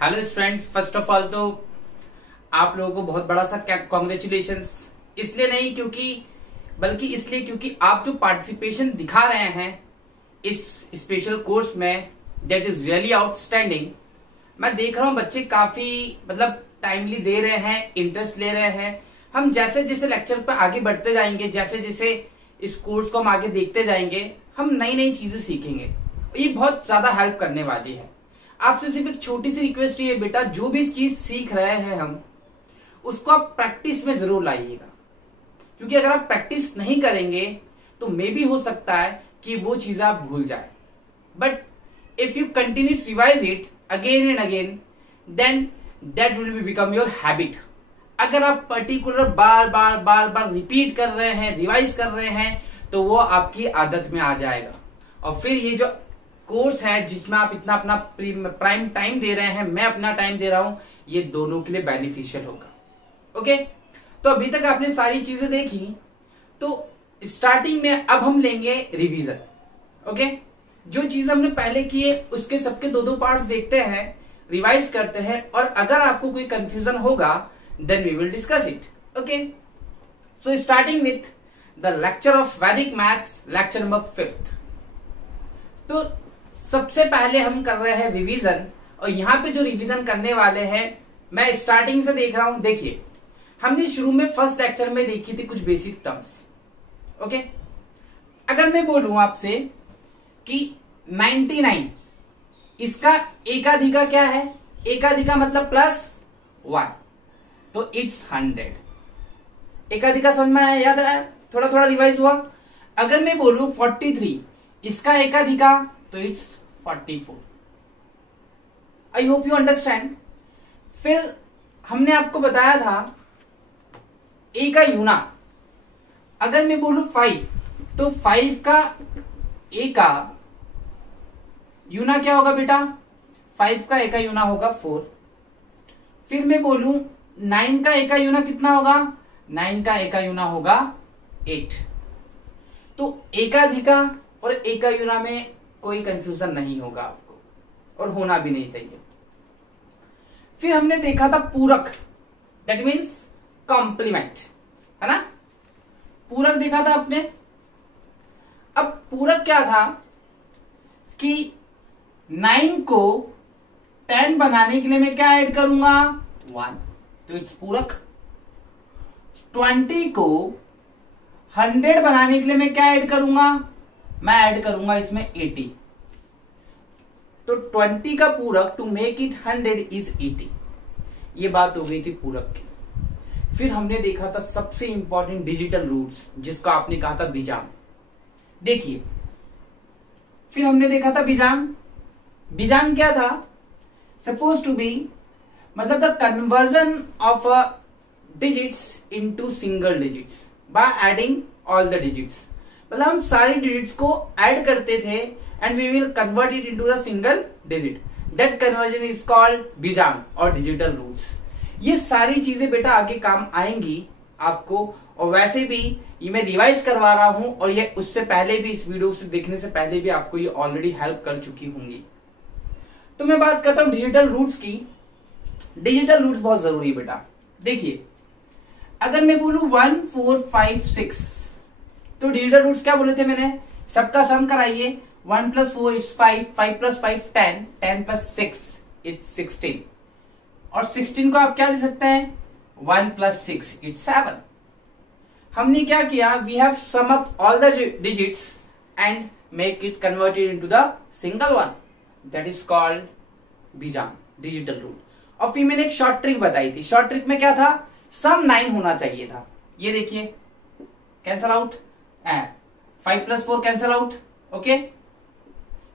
Hello friends, first of all तो आप लोगों को बहुत बड़ा सा कॉन्ग्रेचुलेशंस। इसलिए नहीं बल्कि इसलिए क्योंकि आप जो पार्टिसिपेशन दिखा रहे हैं इस स्पेशल कोर्स में, दैट इज रियली आउटस्टैंडिंग। मैं देख रहा हूं बच्चे काफी टाइमली दे रहे हैं, इंटरेस्ट ले रहे हैं। हम जैसे जैसे लेक्चर पर आगे बढ़ते जाएंगे, जैसे जैसे इस कोर्स को हम आगे देखते जाएंगे, हम नई नई चीजें सीखेंगे। ये बहुत ज्यादा हेल्प करने वाली है। आपसे सिर्फ एक छोटी सी रिक्वेस्ट है बेटा, जो भी चीज सीख रहे हैं हम, उसको आप प्रैक्टिस में जरूर लाइएगा। क्योंकि अगर आप प्रैक्टिस नहीं करेंगे तो मे भी हो सकता है कि वो चीज आप भूल जाए। But if you continues revise it again and again, then that will be become your habit. अगर आप पर्टिकुलर बार बार बार बार रिपीट कर रहे हैं, रिवाइज कर रहे हैं, तो वो आपकी आदत में आ जाएगा। और फिर ये जो कोर्स है जिसमें आप इतना अपना प्राइम टाइम दे रहे हैं, मैं अपना टाइम दे रहा हूं, ये दोनों के लिए बेनिफिशियल होगा। ओके, तो अभी तक आपने सारी चीजें देखी, तो स्टार्टिंग में अब हम लेंगे रिवीजन। ओके, जो चीज हमने पहले किए उसके सबके दो पार्ट्स देखते हैं, रिवाइज करते हैं, और अगर आपको कोई कंफ्यूजन होगा then we will discuss it. Okay, so starting with the lecture of Vedic maths, lecture number 5। तो सबसे पहले हम कर रहे हैं रिवीजन, और यहां पे जो रिवीजन करने वाले हैं मैं स्टार्टिंग से देख रहा हूं। देखिए, हमने शुरू में फर्स्ट लेक्चर में देखी थी कुछ बेसिक टर्म्स। ओके, अगर मैं बोलूं आपसे कि 99 इसका एकाधिका क्या है, एकाधिका मतलब +1, तो इट्स 100। एकाधिका समझ में आया, याद आया, थोड़ा थोड़ा रिवाइज हुआ। अगर मैं बोलूं 43 इसका एकाधिका, तो it's 44। I hope you understand. फिर हमने आपको बताया था ए का यूना, अगर मैं बोलूं 5, तो 5 का ए का यूना क्या होगा बेटा, 5 का ए का यूना होगा 4। फिर मैं बोलूं 9 का ए का यूना कितना होगा, 9 का ए का यूना होगा 8। तो एकाधिका और एका यूना में कोई कंफ्यूजन नहीं होगा आपको, और होना भी नहीं चाहिए। फिर हमने देखा था पूरक, दैट मीन्स कॉम्प्लीमेंट, है ना। पूरक देखा था आपने। अब पूरक क्या था कि 9 को 10 बनाने के लिए मैं क्या ऐड करूंगा, 1, तो इट्स पूरक। 20 को 100 बनाने के लिए मैं क्या ऐड करूंगा, मैं ऐड करूंगा इसमें 80। तो 20 का पूरक टू मेक इट 100 इज 80। ये बात हो गई थी पूरक की। फिर हमने देखा था सबसे इंपॉर्टेंट डिजिटल रूट्स, जिसका आपने कहा था बीजांग। देखिए, फिर हमने देखा था बीजांग। बीजांग क्या था, suppose to be the conversion of digits into single digits by adding all the digits. हम सारी डिजिट्स को ऐड करते थे and we will convert it into the single digit. That conversion is called बीजांग और डिजिटल रूट्स। ये सारी चीजें बेटा आगे काम आएंगी आपको, और वैसे भी ये मैं रिवाइज करवा रहा हूं, और ये उससे पहले भी, इस वीडियो से देखने से पहले भी आपको ये ऑलरेडी हेल्प कर चुकी होंगी। तो मैं बात करता हूं डिजिटल रूट्स की। डिजिटल रूट्स बहुत जरूरी है बेटा। देखिए, अगर मैं बोलूं 1 4 5 6, तो डिजिटल रूट्स क्या बोले थे मैंने, सबका सम कराइए। 1 + 4 इट्स 5, 5 + 5 10, 10 + 6 इट्स 16, और 16 को आप क्या लिख सकते हैं, 1 + 6 इट्स 7। हमने क्या किया, we have sum up all the digits and make it converted into the single one, that is called बीजांग, डिजिटल रूट। और फिर मैंने एक शॉर्ट ट्रिक बताई थी। शॉर्ट ट्रिक में क्या था, सम 9 होना चाहिए था। ये देखिए, cancel out, 5 + 4 cancel out, okay,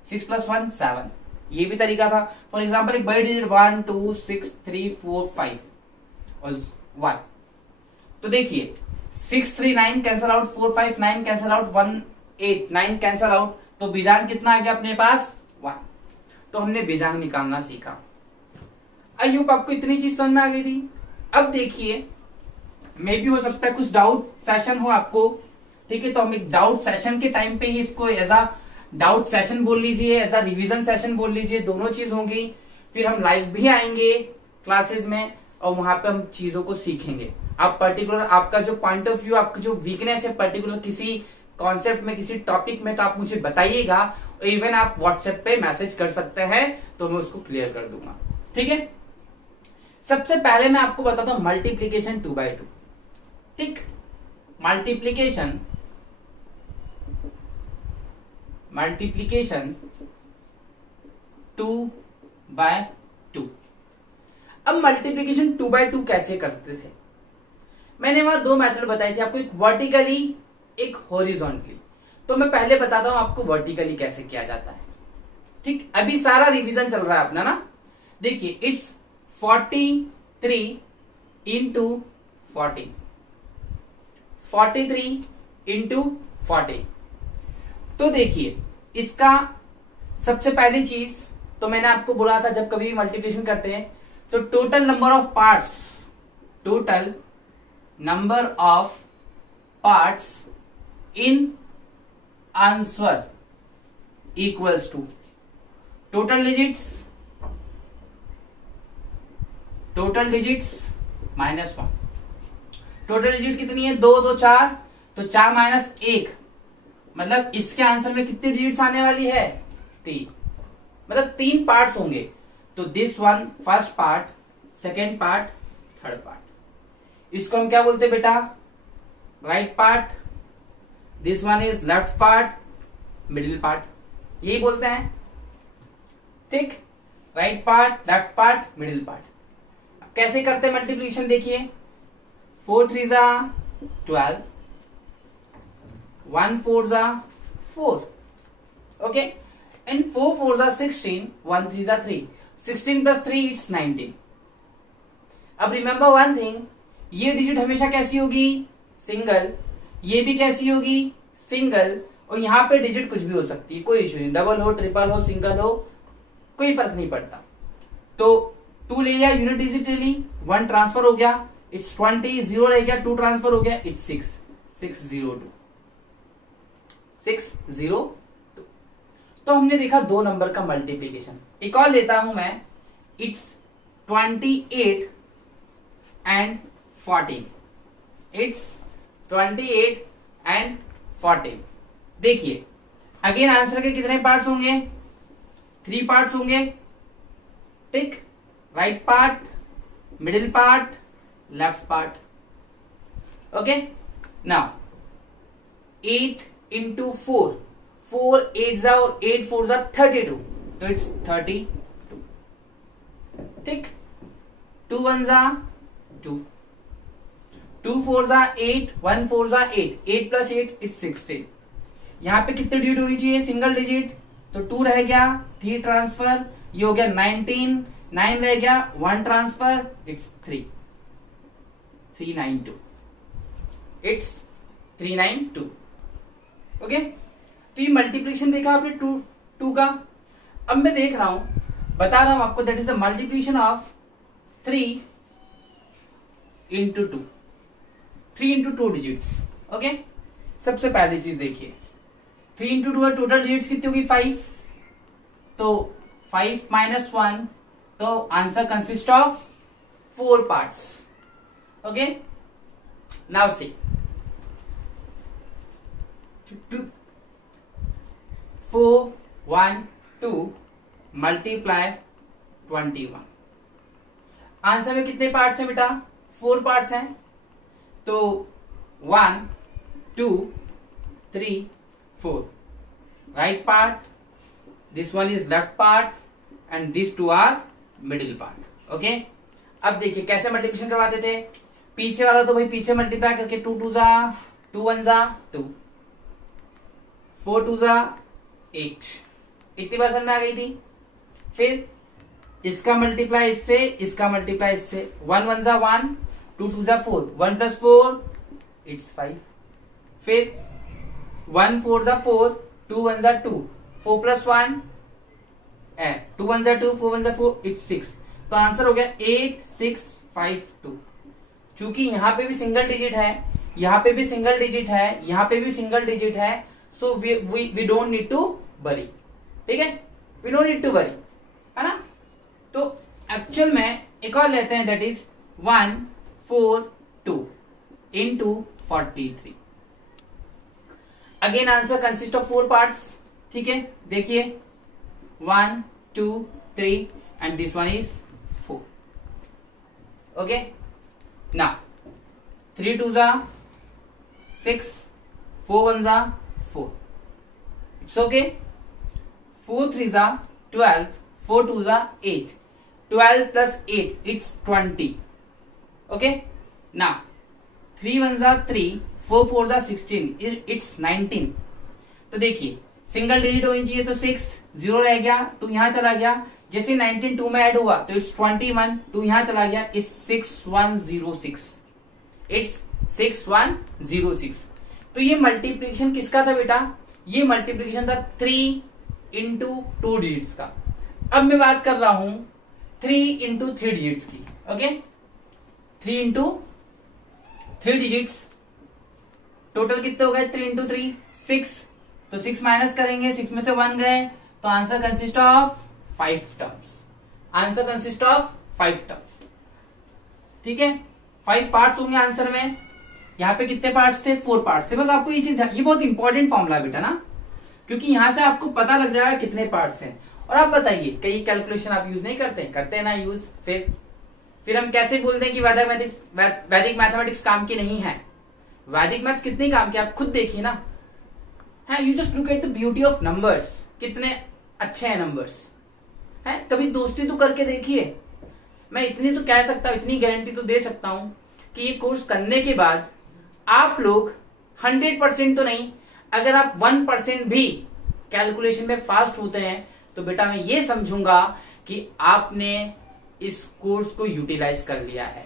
6 + 1 7। ये भी तरीका था। फॉर एग्जाम्पल, एक बड़ी डिजिट 1 2 6 3 4 5 और 1। तो देखिए, 6 3 9 cancel out, 4 5 9 cancel out, 1 8 9 cancel out. तो बीजांग कितना आ गया अपने पास, 1। तो हमने बीजांग निकालना सीखा। आई होप आपको इतनी चीज समझ में आ गई थी। अब देखिए, मे भी हो सकता है कुछ डाउट सेशन हो आपको, ठीक है, तो हम एक डाउट सेशन के टाइम पे ही इसको एज अ डाउट सेशन बोल लीजिए, एज अ रिवीजन सेशन बोल लीजिए, दोनों चीज होंगी। फिर हम लाइव भी आएंगे क्लासेस में और वहां पे हम चीजों को सीखेंगे। आप पर्टिकुलर आपका जो पॉइंट ऑफ व्यू, आपका जो वीकनेस है पर्टिकुलर किसी कॉन्सेप्ट में, किसी टॉपिक में, तो आप मुझे बताइएगा। इवन आप व्हाट्सएप पे मैसेज कर सकते हैं तो मैं उसको क्लियर कर दूंगा। ठीक है, सबसे पहले मैं आपको बताता हूं मल्टीप्लीकेशन 2/2। ठीक, मल्टीप्लीकेशन 2/2। अब मल्टीप्लीकेशन 2/2 कैसे करते थे? मैंने वहां दो मेथड बताए थे आपको, एक वर्टिकली एक हॉरिजॉन्टली। तो मैं पहले बताता हूं आपको वर्टिकली कैसे किया जाता है। ठीक, अभी सारा रिवीजन चल रहा है अपना ना। देखिए, इट्स 43 इंटू 40, 43 इंटू 40। तो देखिए, इसका सबसे पहली चीज तो मैंने आपको बोला था, जब कभी मल्टीप्लिकेशन करते हैं तो total number of parts, total number of parts in answer equals to total digits minus 1। Total digit कितनी है? 2 2 4, तो 4 माइनस 1, मतलब इसके आंसर में कितनी डिजिट्स आने वाली है? 3, मतलब 3 पार्ट्स होंगे। तो this one first part, second part, third part. इसको हम क्या बोलते हैं बेटा? Right part. This one is left part, middle part, यही बोलते हैं। ठीक, right part, left part, middle part. अब कैसे करते हैं मल्टीप्लिकेशन? देखिए, 4 3 12, 1 4 4, ओके, एंड 4 4 16, 1 3 3, 16 प्लस 3 इट्स 19। अब रिमेंबर वन थिंग, ये डिजिट हमेशा कैसी होगी? सिंगल। ये भी कैसी होगी? सिंगल। और यहां पे डिजिट कुछ भी हो सकती है, कोई इश्यू नहीं, डबल हो, ट्रिपल हो, सिंगल हो, कोई फर्क नहीं पड़ता। तो 2 ले लिया, यूनिट डिजिट ले ली, 1 ट्रांसफर हो गया, इट्स 20, 0 रह गया, 2 ट्रांसफर हो गया, इट्स 6 602। तो हमने देखा 2 नंबर का मल्टीप्लीकेशन। एक और लेता हूं मैं, इट्स 28 एंड 14। It's 28 and 14। देखिए, अगेन आंसर के कितने पार्ट्स होंगे? 3 पार्ट्स होंगे। ठीक, right part, middle part, left part. Okay, now 8 into 4, 4 8 और 8 4 32, तो इट्स 32। ठीक, 2 1 2, 2 4 8, 1 4 8, 8 प्लस 8 इट्स 16। यहां पे कितने डिजिट होनी चाहिए? सिंगल डिजिट, तो 2 रह गया, 3 ट्रांसफर, ये हो गया 19, 9 रह गया, 1 ट्रांसफर, इट्स 392। इट्स 392। ओके, तो ये मल्टीप्लिकेशन देखा आपने 2 का। अब मैं देख रहा हूं, बता रहा हूं आपको, that is the multiplication of 3 into 2, 3 into 2 digits. Okay, सबसे पहली चीज देखिए, 3 इंटू 2 है, टोटल डिजिट्स कितनी होगी? 5। तो 5 माइनस 1, तो answer consist of 4 parts. Okay, now C 4 1 2 multiply 21। Answer में कितने पार्ट्स हैं बेटा? 4 पार्ट्स हैं। तो 1 2 3 4, right part, this one is left part, and this 2 are middle part. Okay, अब देखिए कैसे मल्टीप्लिकेशन करवाते थे। पीछे वाला तो भाई पीछे मल्टीप्लाई करके 2 2 2 1 2, 4 2 8, इतनी बार समझ में आ गई थी। फिर इसका मल्टीप्लाई इससे, इसका मल्टीप्लाई इससे, 1 1 1, 2 2 4, 1 प्लस 4 इट्स 5। फिर 1 4 4, 2 1 2, 4 प्लस 1 2 1 2, 4 1 4, इट्स 6। तो आंसर हो गया 8 6 5 2। चूंकि यहां पे भी सिंगल डिजिट है, यहां पे भी सिंगल डिजिट है, यहां पे भी सिंगल डिजिट है, so we don't need to worry. ठीक है, we don't need to worry, है ना। तो एक्चुअल में एक और लेते हैं, that is 142 into 43। Again answer consist of 4 parts. ठीक है, देखिए 1 2 3 and this one is 4। Okay, now 3 2 जा 6, 4 1 जा 4, इट्स ओके। 4 3 जा 12, 4 2 जा 8, 12 plus 8 it's 20। okay, now 3 1 जा 3, 4 4 जा 16, it's 19। तो देखिए सिंगल डिजिट होनी चाहिए, तो 6 0 रह गया, 2 यहां चला गया, जैसे 19 2 में ऐड हुआ तो इट्स 21, 2 यहां चला गया, इट्स 6106, इट्स 6106। तो ये मल्टीप्लीकेशन किसका था बेटा? ये मल्टीप्लीकेशन था 3 इंटू 2 डिजिट्स का। अब मैं बात कर रहा हूं 3 इंटू 3 डिजिट्स की। ओके, 3 इंटू 3 डिजिट्स, टोटल कितने हो गए? 3 इंटू 3 6, तो 6 माइनस करेंगे, 6 में से 1 गए, तो answer consist of 5 terms. Answer consist of 5 terms. ठीक है, 5 पार्ट्स होंगे आंसर में। यहाँ पे कितने पार्ट्स थे? 4 पार्ट्स थे। बस आपको ये चीज, ये बहुत इंपॉर्टेंट फॉर्मूला बेटा ना, क्योंकि यहां से आपको पता लग जाएगा कितने पार्ट्स हैं। और आप बताइए, कई कैलकुलेशन आप यूज नहीं करते? करते हैं ना यूज। फिर हम कैसे बोल दें कि वैदिक मैथमेटिक्स काम की नहीं है? वैदिक मैथ्स कितने काम के, आप खुद देखिए ना। है, you just look at the beauty of numbers, कितने अच्छे हैं नंबर्स। है, कभी दोस्ती तो करके देखिए। मैं इतनी तो कह सकता हूं, इतनी गारंटी तो दे सकता हूं कि ये कोर्स करने के बाद आप लोग 100% तो नहीं, अगर आप 1% भी कैलकुलेशन में फास्ट होते हैं तो बेटा मैं ये समझूंगा कि आपने इस कोर्स को यूटिलाइज कर लिया है।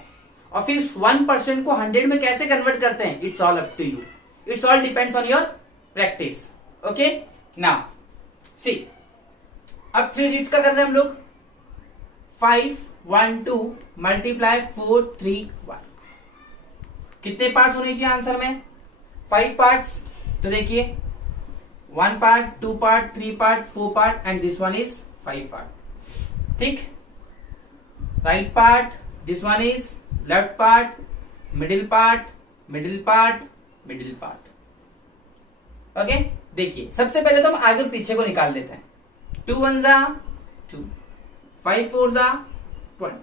और फिर 1% को 100 में कैसे कन्वर्ट करते हैं, it's all up to you, it's all depends on your practice. Okay, now see, अब 3 डिजिट्स का कर रहे हैं हम लोग। 5 1 2 मल्टीप्लाई 4 3 1। कितने पार्ट्स होने चाहिए आंसर में? 5 पार्ट्स। तो देखिए 1 part, 2 part, 3 part, 4 part and this one is 5 part. ठीक, right part, this one is left part, middle part, middle part, middle part. Okay, देखिए सबसे पहले तो हम आगे और पीछे को निकाल लेते हैं। 2 1 जा 2, 5 4 जा 20।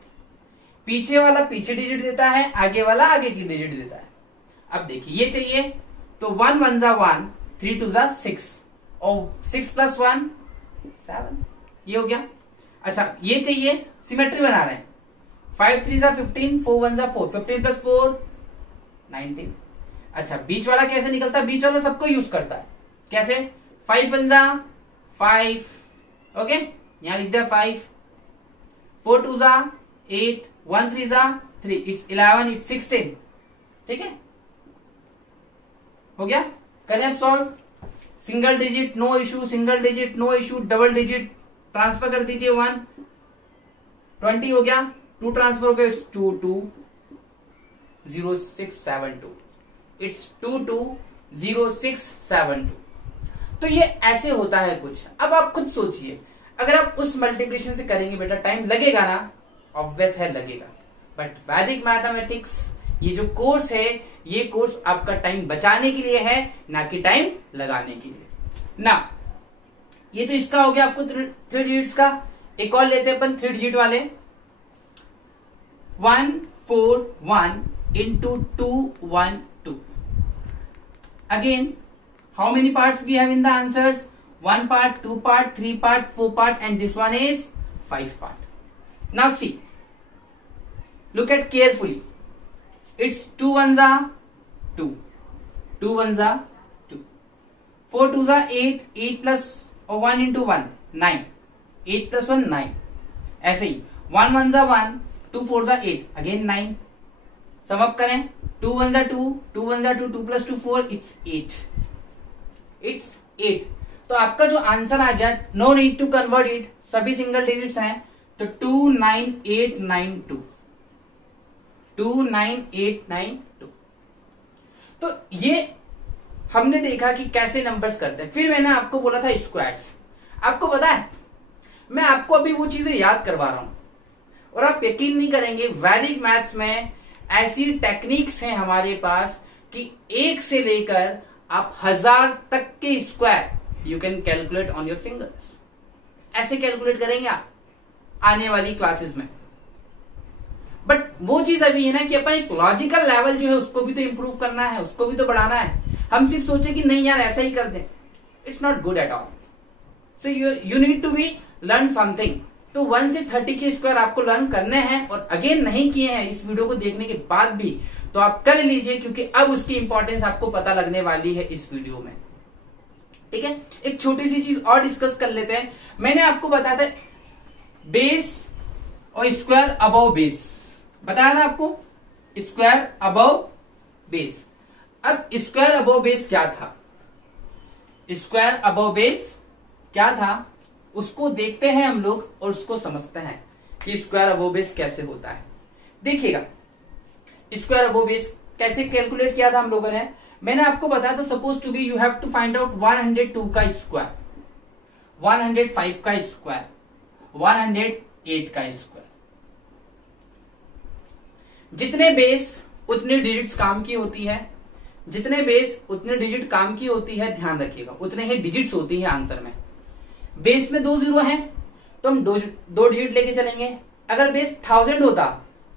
पीछे वाला पीछे डिजिट देता है, आगे वाला आगे की डिजिट देता है। अब देखिए ये चाहिए, तो 1 1 जा 1, 3 2 जा 6, और 6 प्लस 1 7, ये हो गया। अच्छा, ये चाहिए, सिमेट्री बना रहे हैं। 5 3 जा 15, 4 1 जा 4, 15 प्लस 4 19। अच्छा, बीच वाला कैसे निकलता है? बीच वाला सबको यूज करता है। कैसे? 5 1 जा 5, ओके, यहां लिख दिया 5, 4 2 जा 8, 1 3 जा 3, इट्स 11, इट्स 16। ठीक है, हो गया। करें अब solve. Single digit no issue, single digit no issue, double digit transfer कर दीजिए। 1 20 हो गया, 2 ट्रांसफर हो गया, इट्स 2 2 0 6 7 2, इट्स 2 2 0 6 7 2। तो ये ऐसे होता है कुछ। अब आप खुद सोचिए, अगर आप उस मल्टीप्लिकेशन से करेंगे बेटा, टाइम लगेगा ना, ऑब्वियस है लगेगा। बट वैदिक मैथमेटिक्स ये जो कोर्स है, ये कोर्स आपका टाइम बचाने के लिए है, ना कि टाइम लगाने के लिए ना। ये तो इसका हो गया आपको 3 डिजिट्स का। एक और लेते हैं अपन 3 डिजिट वाले। 1 4 1 into 2 1 2। Again how many parts we have in the answers? 1 part, 2 part, 3 part, 4 part and this one is 5 part. Now see, look at carefully, it's 2 1 जा 2, 2 1 जा 2, 4 2 जा 8, 8 प्लस 1 इंटू 1 9, 8 प्लस 1 9। ऐसे ही 1 1 जा 1, 2 4 जा 8, अगेन 9। सम अप करें, 2 1 जा 2, 2 1 जा 2, 2 plus 2 4, it's 8, it's 8। तो आपका जो आंसर आ गया, no need to convert it, सभी सिंगल डिजिट्स हैं, तो 29892, 29892। तो ये हमने देखा कि कैसे नंबर्स करते हैं। फिर मैंने आपको बोला था स्क्वायर्स। आपको पता है, मैं आपको अभी वो चीजें याद करवा रहा हूं। और आप यकीन नहीं करेंगे, वैदिक मैथ्स में ऐसी टेक्निक्स हैं हमारे पास कि 1 से लेकर आप 1000 तक के square you can calculate on your fingers. ऐसे कैलकुलेट करेंगे आप आने वाली क्लासेस में। बट वो चीज अभी है ना कि अपन एक लॉजिकल लेवल जो है उसको भी तो इंप्रूव करना है, उसको भी तो बढ़ाना है। हम सिर्फ सोचे कि नहीं यार ऐसा ही कर दें, it's not good at all. So you need to be learn something. तो 1 से 30 के स्क्वायर आपको लर्न करने हैं, और अगेन नहीं किए हैं इस वीडियो को देखने के बाद भी तो आप कर लीजिए, क्योंकि अब उसकी इंपॉर्टेंस आपको पता लगने वाली है इस वीडियो में। ठीक है, एक छोटी सी चीज और डिस्कस कर लेते हैं। मैंने आपको बताया था बेस और स्क्वायर अबव बेस, बताया ना आपको, स्क्वायर अबव बेस। अब स्क्वायर अबव बेस क्या था, स्क्वायर अबव बेस क्या था, उसको देखते हैं हम लोग और उसको समझते हैं कि स्क्वायर अबव बेस कैसे होता है। देखिएगा, स्क्वायर अबव बेस कैसे कैलकुलेट किया था हम लोगों ने। मैंने आपको बताया था suppose to be you have to find out 102 का स्क्वायर, 105 का स्क्वायर, 108 का स्क्वायर। जितने बेस उतने डिजिट्स काम की होती है, जितने बेस उतने डिजिट काम की होती है, ध्यान रखिएगा, उतने ही डिजिट्स होती है आंसर में। बेस में 2 जीरो है तो हम दो डिजिट लेके चलेंगे। अगर बेस 1000 होता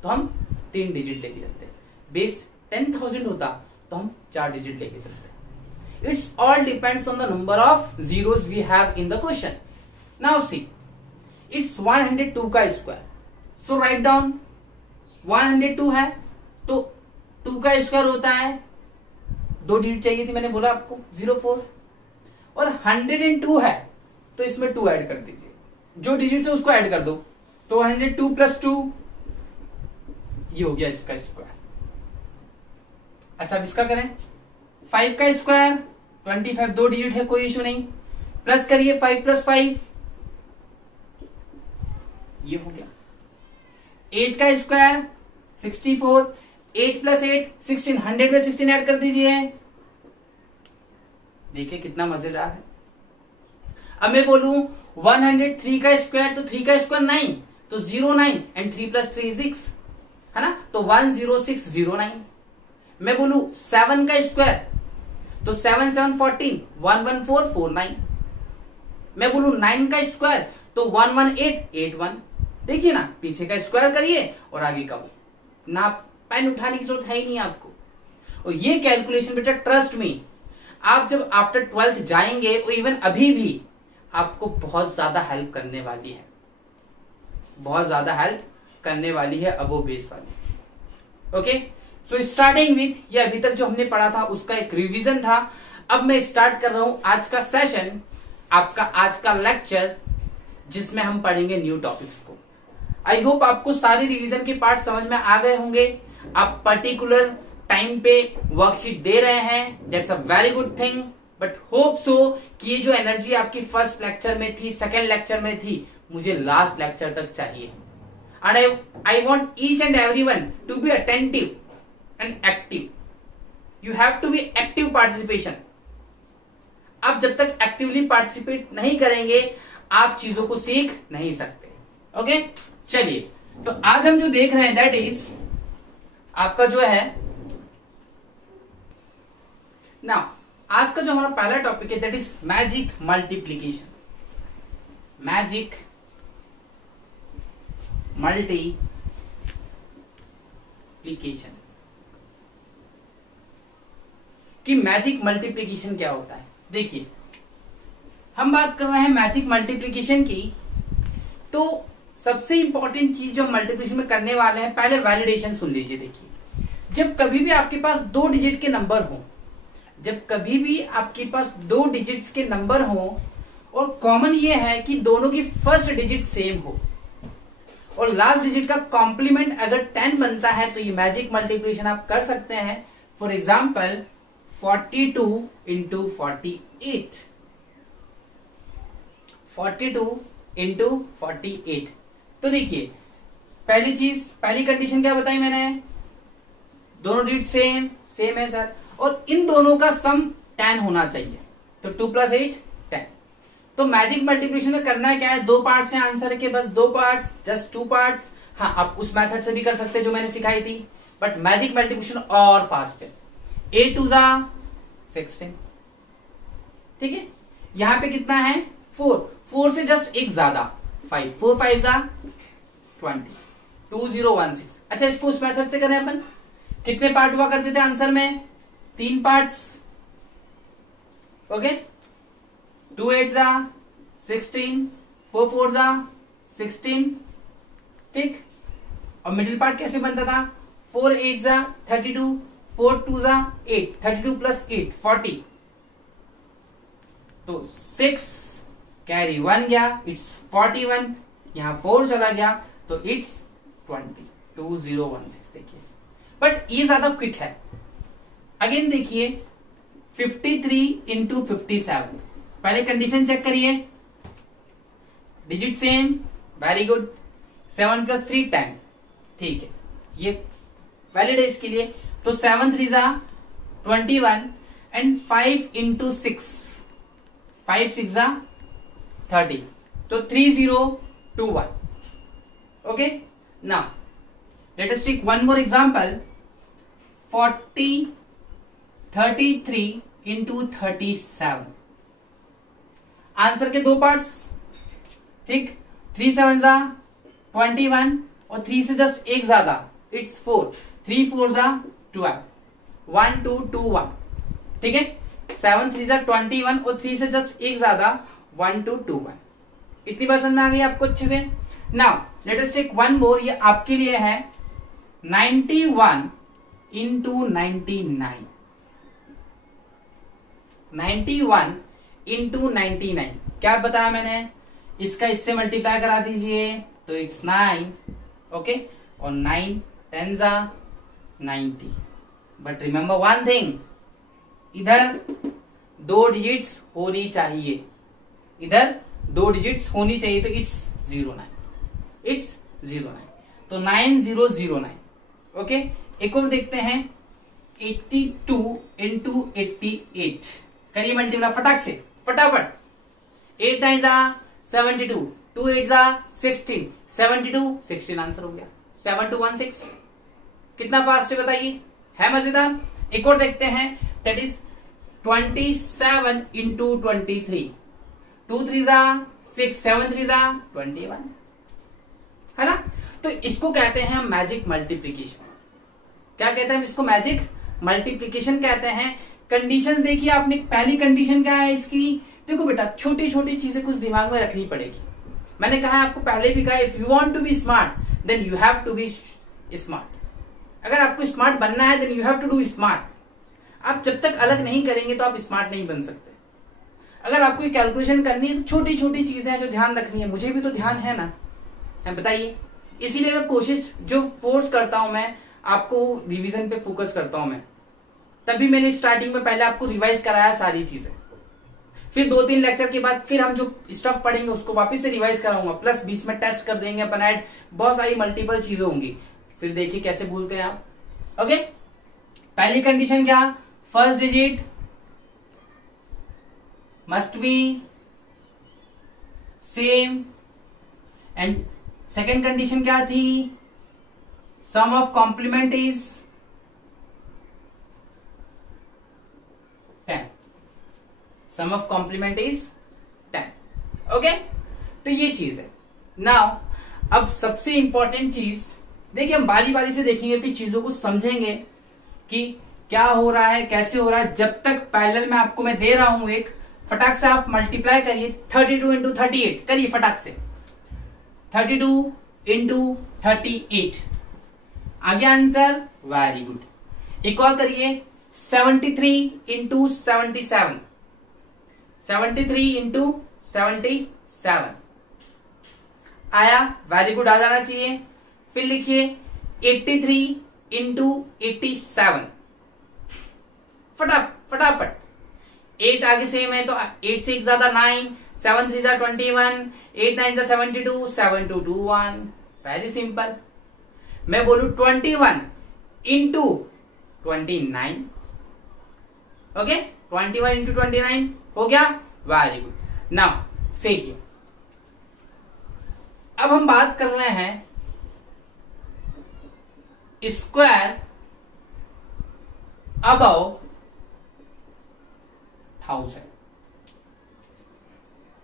तो हम 3 डिजिट लेके चलते। बेस 10,000 होता तो हम 4 डिजिट लेके चलते। It's all depends on the number of zeros we have in the question. Now see, it's 102 का स्क्वायर, सो राइट डाउन 102 है तो 2 का स्क्वायर होता है, 2 डिजिट चाहिए थी, मैंने बोला आपको 04। और 102 है तो इसमें 2 ऐड कर दीजिए, जो डिजिट से उसको ऐड कर दो, तो 102 + 2 ये हो गया इसका स्क्वायर। अच्छा, अब इसका करें 5 का स्क्वायर 25, 2 डिजिट है, कोई इशू नहीं, प्लस करिए 5 + 5 ये हो गया। 8 का स्क्वायर 64, 8 + 8 16, 100 में 16 ऐड कर दीजिए। देखिए कितना मजेदार है। अब मैं बोलूं 103 का स्क्वायर, तो 3 का स्क्वायर 9, तो 09 एंड 3 + 3 6 है ना, तो 10609। मैं बोलूं 7 का स्क्वायर, तो 7 7 14, 11449। मैं बोलूं 9 का स्क्वायर, तो 11881। देखिए ना, पीछे का स्क्वायर करिए और आगे का ना, पेन उठाने की जरूरत है ही नहीं आपको। और ये कैलकुलेशन बेटा ट्रस्ट मी, आप जब आफ्टर 12th जाएंगे और इवन अभी भी आपको बहुत ज्यादा हेल्प करने वाली है, बहुत ज्यादा हेल्प करने वाली है अबव बेस वाली। ओके, सो स्टार्टिंग विथ ये अभी तक जो हमने पढ़ा था उसका एक रिवीजन था। अब मैं स्टार्ट कर रहा हूं आज का सेशन, आपका आज का लेक्चर, जिसमें हम पढ़ेंगे न्यू टॉपिक्स को। आई होप आपको सारे रिवीजन के पार्ट समझ में आ गए होंगे। आप पर्टिकुलर टाइम पे वर्कशीट दे रहे हैं, that's a very good thing. But hope so कि ये जो एनर्जी आपकी फर्स्ट लेक्चर में थी, सेकेंड लेक्चर में थी, मुझे लास्ट लेक्चर तक चाहिए। And I want each and everyone to be attentive and active. You have to be active participation. आप जब तक एक्टिवली पार्टिसिपेट नहीं करेंगे आप चीजों को सीख नहीं सकते। ओके, चलिए, तो आज हम जो देख रहे हैं दैट इज आपका जो है नाउ, आज का जो हमारा पहला टॉपिक है that is magic multiplication. Magic multiplication कि मैजिक मल्टीप्लीकेशन क्या होता है। देखिए, हम बात कर रहे हैं मैजिक मल्टीप्लीकेशन की, तो सबसे इंपॉर्टेंट चीज जो मल्टीप्लीकेशन में करने वाले हैं, पहले वैलिडेशन सुन लीजिए। देखिए, जब कभी भी आपके पास 2 डिजिट के नंबर हो, जब कभी भी आपके पास 2 डिजिट्स के नंबर हो और कॉमन ये है कि दोनों की फर्स्ट डिजिट सेम हो और लास्ट डिजिट का कॉम्प्लीमेंट अगर 10 बनता है तो ये मैजिक मल्टीप्लिकेशन आप कर सकते हैं। For example 42 into 48, 42 into 48। तो देखिए, पहली चीज, पहली कंडीशन क्या बताई मैंने, दोनों डिजिट सेम है सर, और इन दोनों का सम 10 होना चाहिए, तो 2 + 8 10। तो मैजिक मल्टीप्लिकेशन में करना है क्या है, 2 पार्ट्स हैं आंसर के, बस 2 पार्ट्स, जस्ट 2 पार्ट्स। हाँ, आप उस मेथड से भी कर सकते हैं जो मैंने सिखाई थी, बट मैजिक मल्टीप्लिकेशन और फास्ट है। 8 2 16, ठीक है। यहां पे कितना है 4, 4 से जस्ट एक ज्यादा 5, 4 5 20, 2016। अच्छा, इसको उस मेथड से करें अपन, कितने पार्ट हुआ करते थे आंसर में, 3 पार्ट्स, ओके। 2 8 16, 4 4 16, ठीक। और मिडिल पार्ट कैसे बनता था, 4 8 32, 4 2 8, 32 प्लस 8 40, तो 6 कैरी 1 गया, इट्स 41, यहां 4 चला गया तो इट्स 20, 2016। देखिए, बट ये ज्यादा क्विक है। अगेन देखिए 53 इंटू 57, पहले कंडीशन चेक करिए, digit same, very good. 7 plus 3 10, ठीक है, ये वैलिड है इसके लिए। तो 7 3 21 एंड 5 इंटू 6, 5 6 30, तो 3021, okay. Now let us take one more example, 33 into 37, answer के 2 पार्ट्स, ठीक। 3 7 21 और 3 से जस्ट एक ज्यादा, इट्स 4, 3 4 12, 1 2 2 1, ठीक है। 7 3 21 और 3 से जस्ट एक ज्यादा, 1 2 2 1। इतनी बात समझ में आ गई आपको अच्छे से। Now let us take one more, ये आपके लिए है 91 इंटू 99, 91 इंटू 99, क्या बताया मैंने, इसका इससे मल्टीप्लाई करा दीजिए तो इट्स 9, ओके। और 9 10 90, बट रिमेंबर वन थिंग, इधर 2 डिजिट्स होनी चाहिए, इधर 2 डिजिट्स होनी चाहिए, तो इट्स 09, इट्स 09, तो 9009, ओके। एक और देखते हैं, 82 इंटू 88, करिए मल्टीप्लाई फटाक से, फटाफट। 8 9 72, 2 8 16, 72 16, आंसर हो गया 7216। कितना फास्ट है बताइए, है मजेदार। एक और देखते हैं, दैट इज 27 इंटू 23, 2 3 6, 7 3 21, है ना। तो इसको कहते हैं मैजिक मल्टीप्लीकेशन। क्या कहते हैं इसको, मैजिक मल्टीप्लीकेशन कहते हैं। कंडीशंस देखिए आपने, पहली कंडीशन क्या है इसकी, देखो बेटा छोटी छोटी चीजें कुछ दिमाग में रखनी पड़ेगी। मैंने कहा आपको पहले भी कहा, if you want to be smart then you have to be smart. अगर आपको स्मार्ट बनना है then you have to do smart. आप जब तक अलग नहीं करेंगे तो आप स्मार्ट नहीं बन सकते। अगर आपको कैलकुलेशन करनी है तो छोटी छोटी चीजें हैं जो ध्यान रखनी है, मुझे भी तो ध्यान है ना, बताइए। इसीलिए मैं कोशिश जो फोर्स करता हूं, मैं आपको रिवीजन पे फोकस करता हूं मैं। तभी मैंने स्टार्टिंग में पहले आपको रिवाइज कराया सारी चीजें, फिर 2-3 लेक्चर के बाद फिर हम जो स्टफ पढ़ेंगे उसको वापस से रिवाइज कराऊंगा, प्लस बीच में टेस्ट कर देंगे अपन ऐड, बहुत सारी मल्टीपल चीजें होंगी, फिर देखिए कैसे भूलते हैं आप। ओके, पहली कंडीशन क्या, first digit must be same, and second condition क्या थी, sum of complement is 10, sum of complement is 10। Okay, तो ये चीज है। नाउ अब सबसे इंपॉर्टेंट चीज देखिए, हम बारी बारी से देखेंगे, फिर चीजों को समझेंगे कि क्या हो रहा है, कैसे हो रहा है। जब तक पैरेलल में आपको मैं दे रहा हूं एक, फटाक से आप मल्टीप्लाई करिए, 32 इंटू 38 करिए फटाक से, 32 इंटू 38 आ गया आंसर, वेरी गुड। एक और करिए, 73 इंटू 77, 73 इंटू 77 आया, वेरी गुड, आ जाना चाहिए। फिर लिखिए 83 इंटू 87, फटाफट 8 आगे सेम है तो 8 से एक ज्यादा 9, 7 3 21, 8 9 72, 7 2 2 1, वेरी सिंपल। मैं बोलू 21 इंटू 29, ओके, 21 इंटू 29 हो गया, वेरी गुड। नाउ से अब हम बात कर रहे हैं स्क्वायर अबव 1000,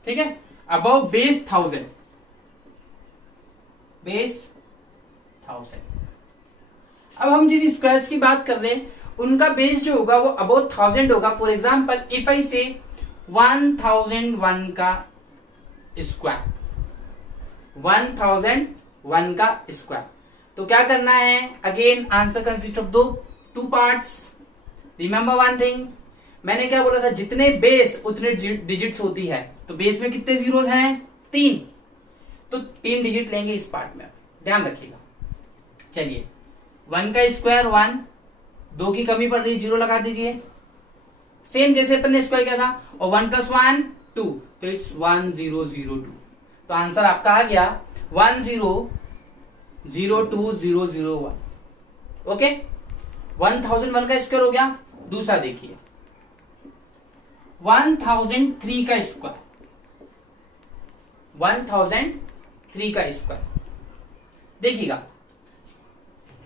ठीक है, अबव बेस 1000, बेस 1000। अब हम जिन स्क्वायर्स की बात कर रहे हैं उनका बेस जो होगा वो अबव 1000 होगा। फॉर एग्जाम्पल इफ आई से 1001 का स्क्वायर, 1001 का स्क्वायर, तो क्या करना है, again answer consist of two parts. Remember one thing, मैंने क्या बोला था, जितने बेस उतने डिजिट्स होती है, तो बेस में कितने जीरोस हैं, 3, तो 3 डिजिट लेंगे इस पार्ट में, ध्यान रखिएगा। चलिए 1 का स्क्वायर 1, 2 की कमी पड़ रही, 0 लगा दीजिए, सेम जैसे अपन ने स्क्वायर किया था, और 1 + 1 2, तो इट्स 1002। तो आंसर आपका आ गया 1002001। ओके, 1001 का स्क्वायर हो गया। दूसरा देखिए 1003 का स्क्वायर, 1003 का स्क्वायर, देखिएगा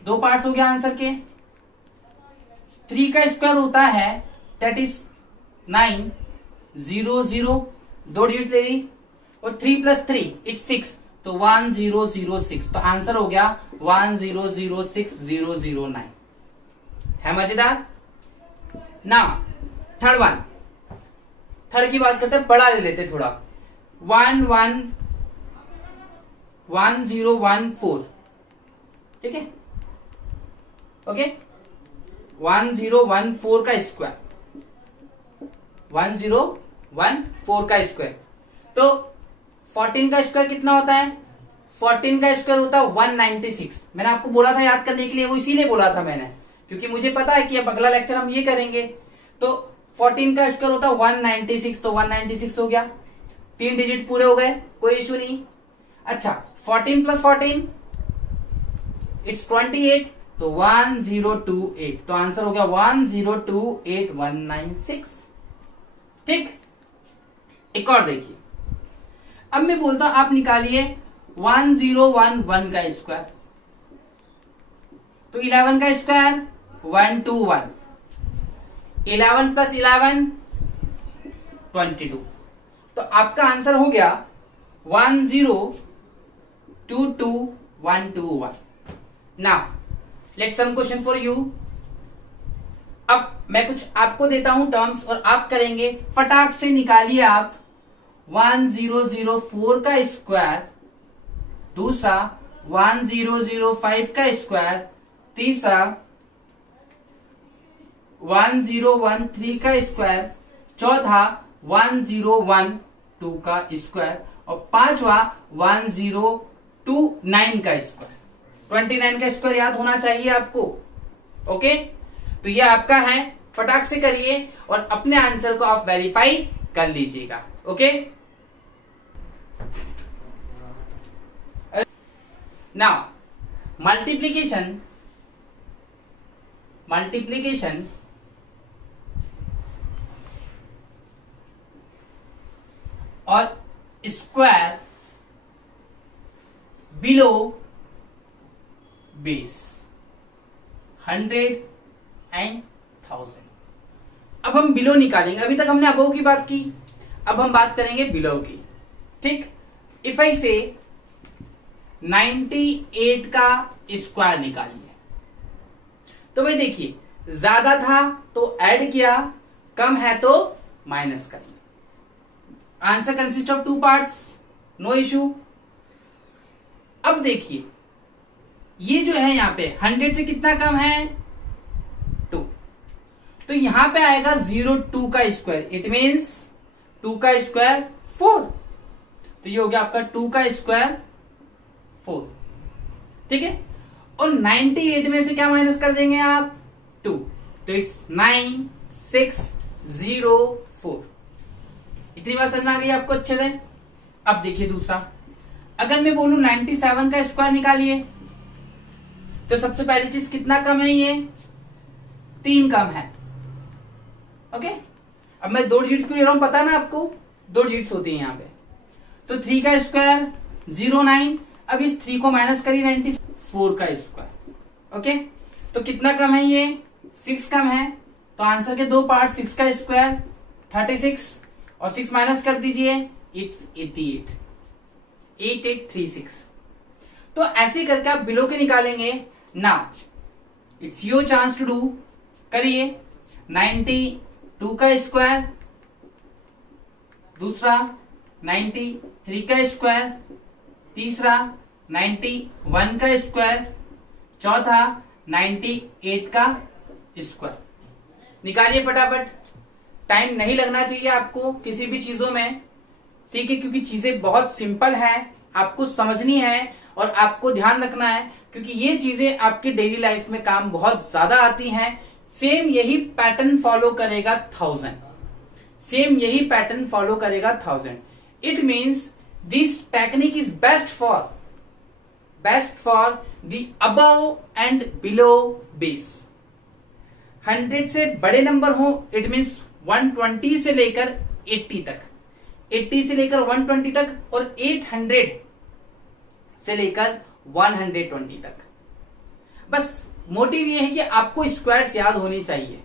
2 पार्ट्स हो गया आंसर के। 3 का स्क्वायर होता है दैट इज 900, 2 डिजिट ले ली, और 3 + 3 इट्स 6, तो 1006। तो आंसर हो गया 1006009। है मजेदार ना। थर्ड की बात करते हैं, बड़ा ले लेते थोड़ा, 1014, ठीक है, ओके, 1014 का स्क्वायर, 1014 का स्क्वायर, तो 14 का स्क्वायर कितना होता है, 14 का स्क्वायर होता है 196। मैंने आपको बोला था याद करने के लिए, वो इसीलिए बोला था मैंने, क्योंकि मुझे पता है कि अब अगला लेक्चर हम ये करेंगे। तो 14 का स्क्वायर होता है 196, तो 196 हो गया, 3 डिजिट पूरे हो गए, कोई इश्यू नहीं। अच्छा 14 + 14 इट्स 28, तो 1028, तो आंसर हो गया 1028196। ठीक, एक और देखिए, अब मैं बोलता हूं आप निकालिए 1011 का स्क्वायर, तो 11 का स्क्वायर 121, 11 + 11 22, तो आपका आंसर हो गया 1022121। Now let's some question for you. अब मैं कुछ आपको देता हूं टर्म्स और आप करेंगे, फटाक से निकालिए आप 1004 का स्क्वायर, दूसरा 1005 का स्क्वायर, तीसरा 1013 का स्क्वायर, चौथा 1012 का स्क्वायर, और पांचवा 1029 का स्क्वायर। 29 का स्क्वायर याद होना चाहिए आपको। ओके, तो ये आपका है, फटाक से करिए और अपने आंसर को आप वेरीफाई कर लीजिएगा। ओके, नाउ मल्टीप्लीकेशन और स्क्वायर बिलो बेस 100 and 1000। अब हम बिलो निकालेंगे, अभी तक हमने अबव की बात की, अब हम बात करेंगे बिलो की। ठीक, इफ आई से 98 का स्क्वायर निकालिए, तो भाई देखिए ज्यादा था तो ऐड किया, कम है तो माइनस करिए। Answer consist of 2 parts, no issue. अब देखिए ये जो है यहाँ पे 100 से कितना कम है, 2, तो यहां पे आएगा 02 का स्क्वायर, इट मीन्स 2 का स्क्वायर 4, तो ये हो गया आपका 2 का स्क्वायर 4। ठीक है, और 98 में से क्या माइनस कर देंगे आप, 2, तो इट्स 9604। इतनी बात समझ में आ गई आपको अच्छे से। अब देखिए दूसरा, अगर मैं बोलूं 97 का स्क्वायर निकालिए, तो सबसे पहली चीज कितना कम है, ये 3 कम है। ओके, अब मैं 2 डिजिट क्यों ले रहा हूं, पता ना आपको, 2 डिजिट्स होती है यहां पे। तो 3 का स्क्वायर 09, अब इस 3 को माइनस करिए 94 का स्क्वायर, ओके, तो कितना कम है ये? 6 कम है। तो आंसर के दो पार्ट, 6 का स्क्वायर 36 और 6 माइनस कर दीजिए, इट्स 88, 8836। तो ऐसे करके आप बिलो के निकालेंगे। Now it's your chance to do, करिए। 92 का स्क्वायर, दूसरा 93 का स्क्वायर, तीसरा 91 का स्क्वायर, चौथा 98 का स्क्वायर। निकालिए फटाफट, टाइम नहीं लगना चाहिए आपको किसी भी चीजों में, ठीक है, क्योंकि चीजें बहुत सिंपल है, आपको समझनी है और आपको ध्यान रखना है, क्योंकि ये चीजें आपके डेली लाइफ में काम बहुत ज्यादा आती हैं। सेम यही पैटर्न फॉलो करेगा 1000, सेम यही पैटर्न फॉलो करेगा 1000। It means this technique is best for the above and below base. 100 से बड़े नंबर हो, इट मीन्स 120 से लेकर 80 तक, 80 से लेकर 120 तक, और 800 से लेकर 120 तक। बस मोटिव ये है कि आपको स्क्वायर्स याद होनी चाहिए,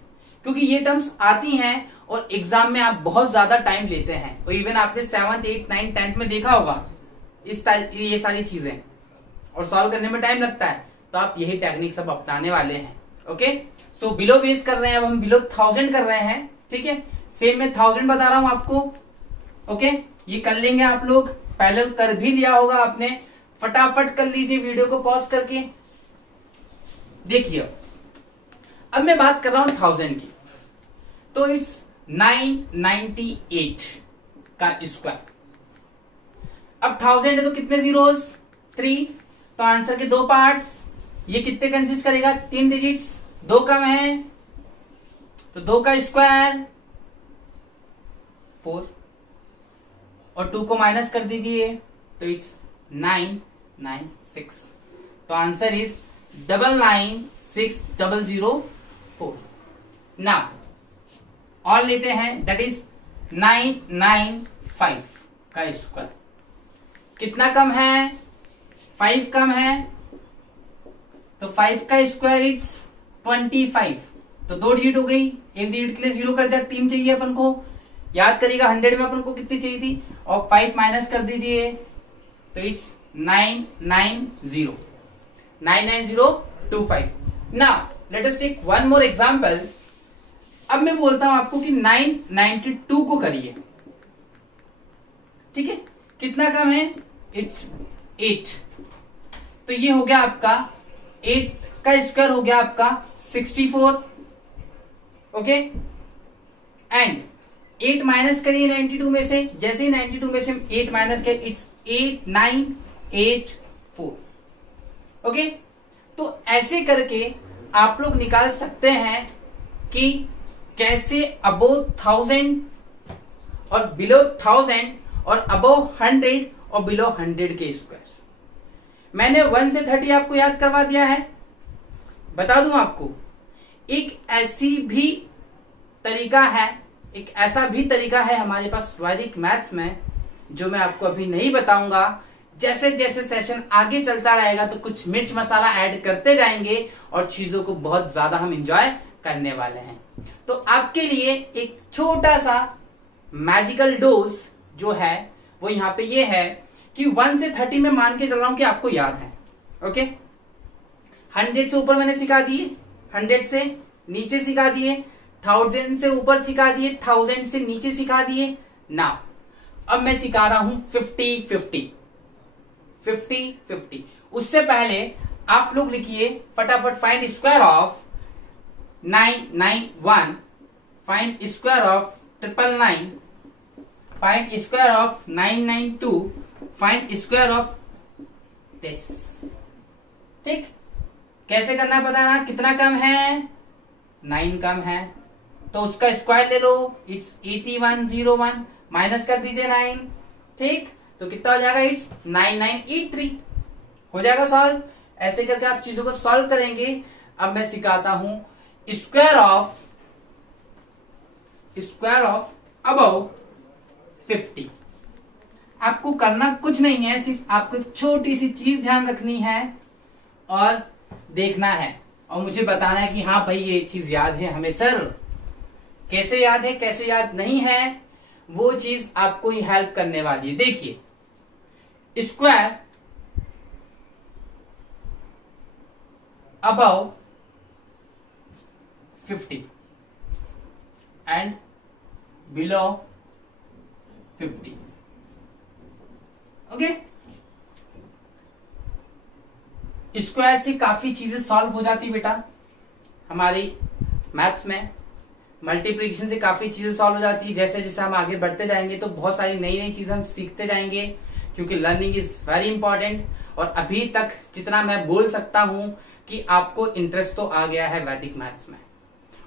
क्योंकि ये टर्म्स आती हैं और एग्जाम में आप बहुत ज्यादा टाइम लेते हैं। और इवन आपने 7th 8th 9th 10th में देखा होगा ये सारी चीजें, और सॉल्व करने में टाइम लगता है। तो आप यही टेक्निक सब अपनाने वाले हैं। ओके, सो बिलो बेस कर रहे हैं, अब हम बिलो 1000 कर रहे हैं, ठीक है। सेम मैं 1000 बता रहा हूं आपको। ओके, ये कर लेंगे आप लोग, पहले कर भी लिया होगा आपने, फटाफट कर लीजिए वीडियो को पॉज करके। देखिए, अब मैं बात कर रहा हूं 1000 की, तो इट्स 998 का स्क्वायर। अब 1000 है तो कितने जीरोस? 3। तो आंसर के दो पार्ट्स, ये कितने कंसिस्ट करेगा? 3 डिजिट्स, 2 कम है तो 2 का स्क्वायर 4, और 2 को माइनस कर दीजिए तो इट्स 996। तो आंसर इज 996004। नाउ और लेते हैं, दैट इज 995 का स्क्वायर। कितना कम है? 5 कम है, तो 5 का स्क्वायर इट्स 25। तो 2 डिजिट हो गई, एक डिजिट के लिए 0 कर दिया, 3 चाहिए अपन को। याद करिएगा 100 में अपन को कितनी चाहिए थी, और 5 माइनस कर दीजिए तो it's 99025। Now let us take one more example. अब मैं बोलता हूं आपको कि 992 को करिए, ठीक है। कितना कम है? इट्स 8। तो ये हो गया आपका 8 का स्क्वायर हो गया आपका 64। ओके, एंड 8 माइनस करिए 92 में से, जैसे ही 92 में से 8 माइनस किया इट्स 8984। ओके, तो ऐसे करके आप लोग निकाल सकते हैं कि कैसे अबोव 1000 और बिलो 1000 और अबोव 100 और बिलो 100 के स्क्वायर। मैंने 1 से 30 आपको याद करवा दिया है। बता दूं आपको, एक ऐसा भी तरीका है हमारे पास वैदिक मैथ्स में, जो मैं आपको अभी नहीं बताऊंगा। जैसे जैसे सेशन आगे चलता रहेगा तो कुछ मिर्च मसाला ऐड करते जाएंगे और चीजों को बहुत ज्यादा हम एंजॉय करने वाले हैं। तो आपके लिए एक छोटा सा मैजिकल डोज जो है वो यहाँ पे ये है कि 1 से 30 में मान के चल रहा हूं कि आपको याद है। ओके, 100 से ऊपर मैंने सिखा दिए, 100 से नीचे सिखा दिए, 1000 से ऊपर सिखा दिए, 1000 से नीचे सिखा दिए। नाउ अब मैं सिखा रहा हूं 50-50। उससे पहले आप लोग लिखिए फटाफट, find square of 991, find square of 999, find square of 992, find square of this. ठीक, कैसे करना है बताना। कितना कम है? 9 कम है, तो उसका स्क्वायर ले लो, इट्स 8101, माइनस कर दीजिए 9। ठीक, तो कितना हो जाएगा? इट्स 9983। हो जाएगा सॉल्व। ऐसे करके आप चीजों को सॉल्व करेंगे। अब मैं सिखाता हूं स्क्वायर ऑफ अबव 50। आपको करना कुछ नहीं है, सिर्फ आपको एक छोटी सी चीज ध्यान रखनी है, और देखना है और मुझे बताना है कि हाँ भाई ये चीज याद है हमें सर। कैसे याद है कैसे याद नहीं है वो चीज आपको ही हेल्प करने वाली है। देखिए, square above 50 and below 50। Okay, square से काफी चीजें सॉल्व हो जाती बेटा हमारी मैथ्स में। मल्टीप्लिकेशन से काफी चीजें सॉल्व हो जाती है। जैसे जैसे हम आगे बढ़ते जाएंगे तो बहुत सारी नई नई चीजें हम सीखते जाएंगे, क्योंकि लर्निंग इज वेरी इंपॉर्टेंट। और अभी तक जितना मैं बोल सकता हूं कि आपको इंटरेस्ट तो आ गया है वैदिक मैथ्स में।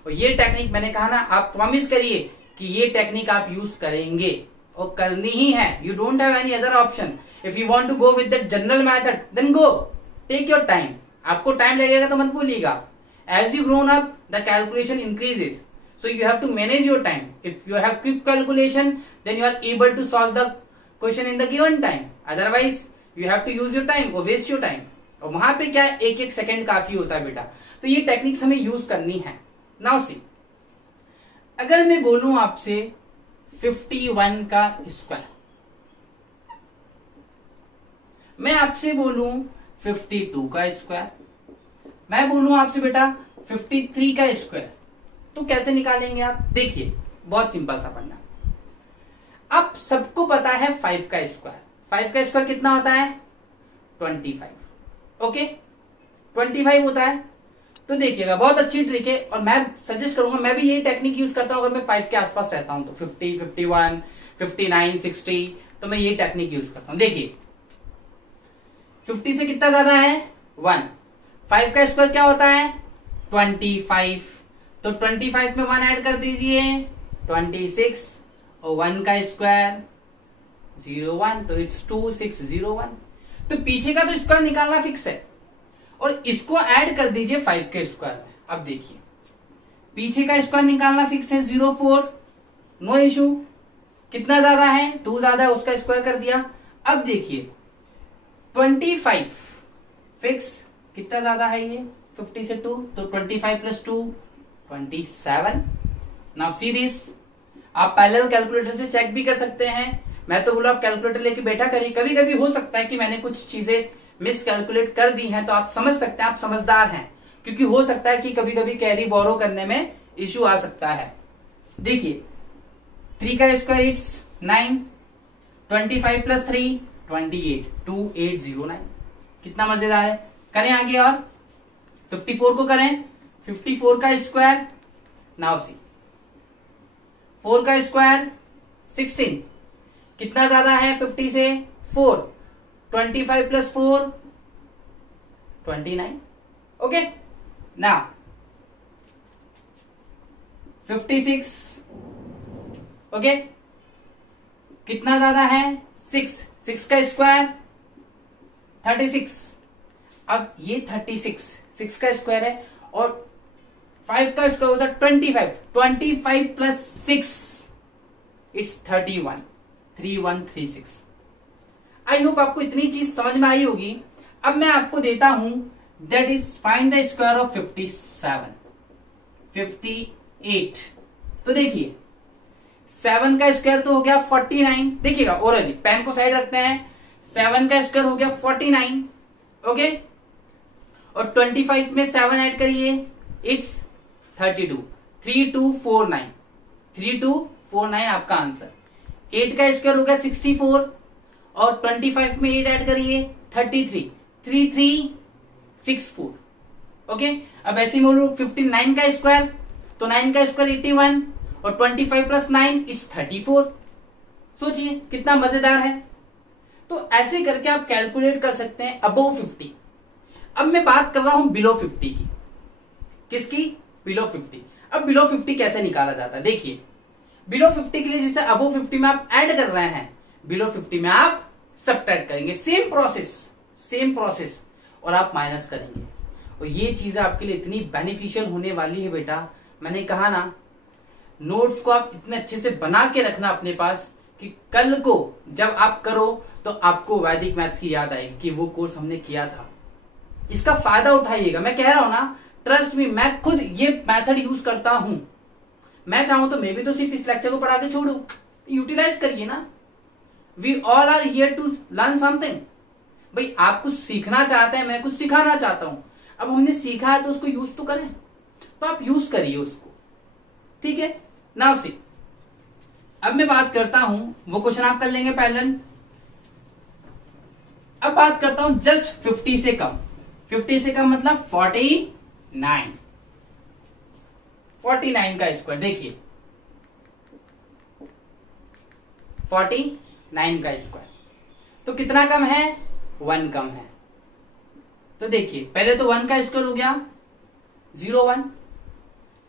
और ये टेक्निक मैंने कहा ना, आप प्रॉमिस करिए कि ये टेक्निक आप यूज करेंगे और करनी ही है। You don't have any other option. If you want to go with the general method then go, take your time. आपको टाइम लगेगा तो मत भूलिएगा। As you grown up the calculation increases, so you have to manage your time. If you have quick calculation, then you are able to solve the question in the given time. Otherwise you have to use your time or waste your time. और वहां पे क्या एक एक second काफी होता है बेटा। तो ये टेक्निक्स हमें यूज करनी है। नाउ सी, अगर मैं बोलूं आपसे 51 का स्क्वायर, मैं आपसे बोलूं 52 का स्क्वायर, मैं बोलूं आपसे बेटा 53 का स्क्वायर, तो कैसे निकालेंगे आप? देखिए, बहुत सिंपल सा पढ़ना। अब सबको पता है 5 का स्क्वायर। 5 का स्क्वायर कितना होता है? 25। ओके, 25 होता है। तो देखिएगा, बहुत अच्छी ट्रिक है और मैं सजेस्ट करूंगा, मैं भी यही टेक्निक यूज करता हूं अगर मैं 5 के आसपास रहता हूं तो 50, 51, 59, 60, तो मैं ये टेक्निक यूज करता हूं। देखिए, 50 से कितना ज्यादा है? 1। 5 का स्क्वायर क्या होता है? 25। तो 25 में 1 ऐड कर दीजिए, 26, और 1 का स्क्वायर 01, तो इट्स 2601। तो पीछे का तो स्क्वायर निकालना फिक्स है और इसको ऐड कर दीजिए 5 के स्क्वायर में। अब देखिए, पीछे का स्क्वायर निकालना फिक्स है 04, नो इशू। कितना ज्यादा है? 2 ज्यादा है, उसका स्क्वायर कर दिया। अब देखिए 25 फिक्स, कितना ज्यादा है ये? 50 से 2, तो 25 प्लस 2 27। नाउ सी दिस, आप पैरेलल कैलकुलेटर से चेक भी कर सकते हैं। मैं तो बोला आप कैलकुलेटर लेके बैठा करिए। कभी कभी हो सकता है कि मैंने कुछ चीजें मिस कैलकुलेट कर दी हैं, तो आप समझ सकते हैं, आप समझदार हैं, क्योंकि हो सकता है कि कभी कभी कैरी बोरो करने में इश्यू आ सकता है। देखिए, 3 का स्क्वायर इट्स 9, 25 प्लस 3 28, 2809। कितना मजेदार है। करें आगे और 54 को करें। 54 का स्क्वायर, नाउ सी, 4 का स्क्वायर 16, कितना ज्यादा है 50 से? 4, 25 प्लस 4 29। ओके, नाउ 56, ओके, कितना ज्यादा है? 6, 6 का स्क्वायर 36। अब ये 36 6 का स्क्वायर है और 5 का स्क्वायर होता है 25। 25 प्लस 6 इट्स 31, 3136। आई होप आपको इतनी चीज समझ में आई होगी। अब मैं आपको देता हूं, that is find the square of 57, 58। तो देखिए, 7 का स्क्वायर तो हो गया 49। देखिएगा, ओरली पेन को साइड रखते हैं। 7 का स्क्वायर हो गया 49, ओके, और 25 में 7 ऐड करिए, इट्स 32, 3249, 3249 आपका आंसर। 8 का स्क्वायर हो गया 64 और 25 में 8 ऐड करिए 33, 3364। ओके, अब ऐसे में बोलूं 59 का स्क्वायर, तो 9 का स्क्वायर 81 और 25 प्लस 9 इट्स 34। सोचिए कितना मजेदार है। तो ऐसे करके आप कैलकुलेट कर सकते हैं अबव 50। अब मैं बात कर रहा हूं बिलो 50 की। किसकी? बिलो 50। अब बिलो 50 कैसे निकाला जाता है? देखिए, बिलो 50 के लिए जैसे अबव 50 में आप ऐड कर रहे हैं, बिलो 50 में आप सबट्रैक्ट करेंगे। सेम प्रोसेस और आप माइनस करेंगे। और ये चीजें आपके लिए इतनी बेनिफिशियल होने वाली है बेटा। मैंने कहा ना, नोट्स को आप इतने अच्छे से बना के रखना अपने पास कि कल को जब आप करो तो आपको वैदिक मैथ्स की याद आएगी कि वो कोर्स हमने किया था। इसका फायदा उठाइएगा। मैं कह रहा हूं ना, ट्रस्ट मी, मैं खुद ये मेथड यूज करता हूं। मैं चाहूं तो मैं भी तो सिर्फ इस लेक्चर को पढ़ा के छोड़ू, यूटिलाइज करिए ना। We all are here to learn something. भाई आप कुछ सीखना चाहते हैं, मैं कुछ सिखाना चाहता हूं। अब हमने सीखा है तो उसको यूज तो करें, तो आप यूज करिए उसको, ठीक है। नाउ सी, अब मैं बात करता हूं, वो क्वेश्चन आप कर लेंगे पैरेलल। अब बात करता हूं जस्ट 50 से कम। 50 से कम मतलब 49। 49 का स्क्वायर देखिए, 49 का स्क्वायर तो कितना कम है, 1 कम है। तो देखिए पहले तो 1 का स्क्वायर हो गया 01,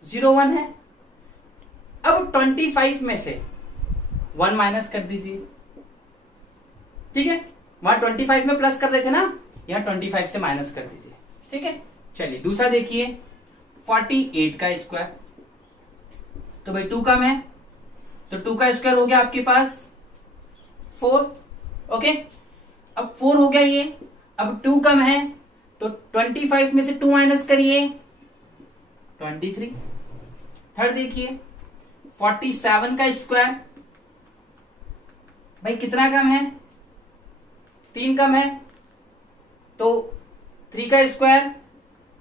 01 है। अब 25 में से 1 माइनस कर दीजिए, ठीक है। वहां 25 में प्लस कर रहे थे ना, यहां 25 से माइनस कर दीजिए, ठीक है। चलिए दूसरा देखिए, 48 का स्क्वायर तो भाई 2 कम है, तो 2 का स्क्वायर हो गया आपके पास 4, ओके। अब 4 हो गया ये, अब 2 कम है तो 25 में से 2 माइनस करिए 23। थर्ड देखिए 47 का स्क्वायर, भाई कितना कम है, 3 कम है, तो 3 का स्क्वायर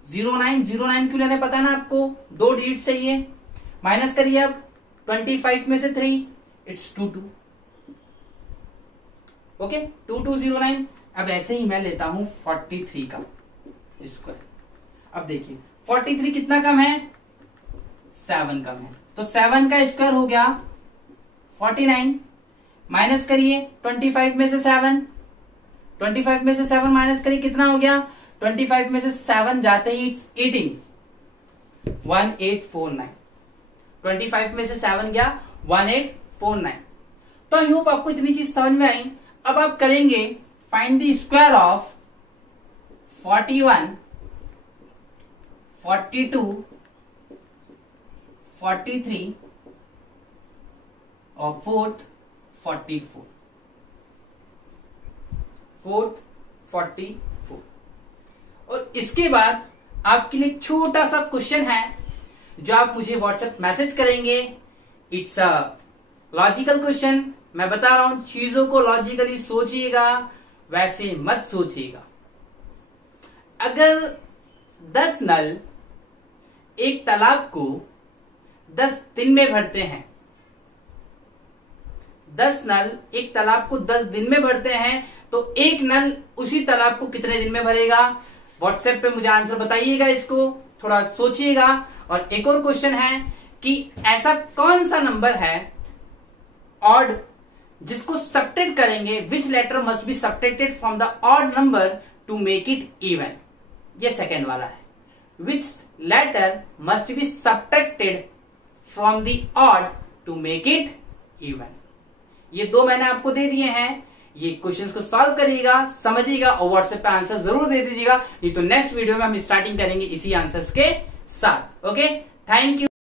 09। 09 क्यों लेना पता है ना आपको, 2 डिजिट चाहिए। माइनस करिए अब 25 में से 3, इट्स 22, ओके। 2209। अब ऐसे ही मैं लेता हूं 43 का स्क्वायर। अब देखिए 43 कितना कम है, 7 कम है, तो 7 का स्क्वायर हो गया 49। माइनस करिए 25 में से 7, 25 में से 7 माइनस करिए कितना हो गया, 25 में से 7 जाते ही इट्स 18, 1849। 25 में से 7 गया 1849। तो आई होप आपको इतनी चीज समझ में आई। अब आप करेंगे फाइंड द स्क्वायर ऑफ 41, 42, 43 और 4th 44, 4th 44। और इसके बाद आपके लिए छोटा सा क्वेश्चन है जो आप मुझे व्हाट्सएप मैसेज करेंगे। It's a logical question. मैं बता रहा हूं, चीजों को लॉजिकली सोचिएगा, वैसे मत सोचिएगा। अगर 10 नल एक तालाब को 10 दिन में भरते हैं, 10 नल एक तालाब को 10 दिन में भरते हैं, तो एक नल उसी तालाब को कितने दिन में भरेगा। व्हाट्सएप पे मुझे आंसर बताइएगा, इसको थोड़ा सोचिएगा। और एक और क्वेश्चन है कि ऐसा कौन सा नंबर है ऑड जिसको सब्ट्रैक्ट करेंगे, which latter must be subtracted from the odd number to make it even. ये सेकेंड वाला है, which latter must be subtracted from the odd to make it even. ये 2 मैंने आपको दे दिए हैं। ये क्वेश्चंस को सॉल्व करिएगा, समझिएगा और व्हाट्सएप पे आंसर जरूर दे दीजिएगा। नहीं तो नेक्स्ट वीडियो में हम स्टार्टिंग करेंगे इसी आंसर्स के साथ। Okay, thank you.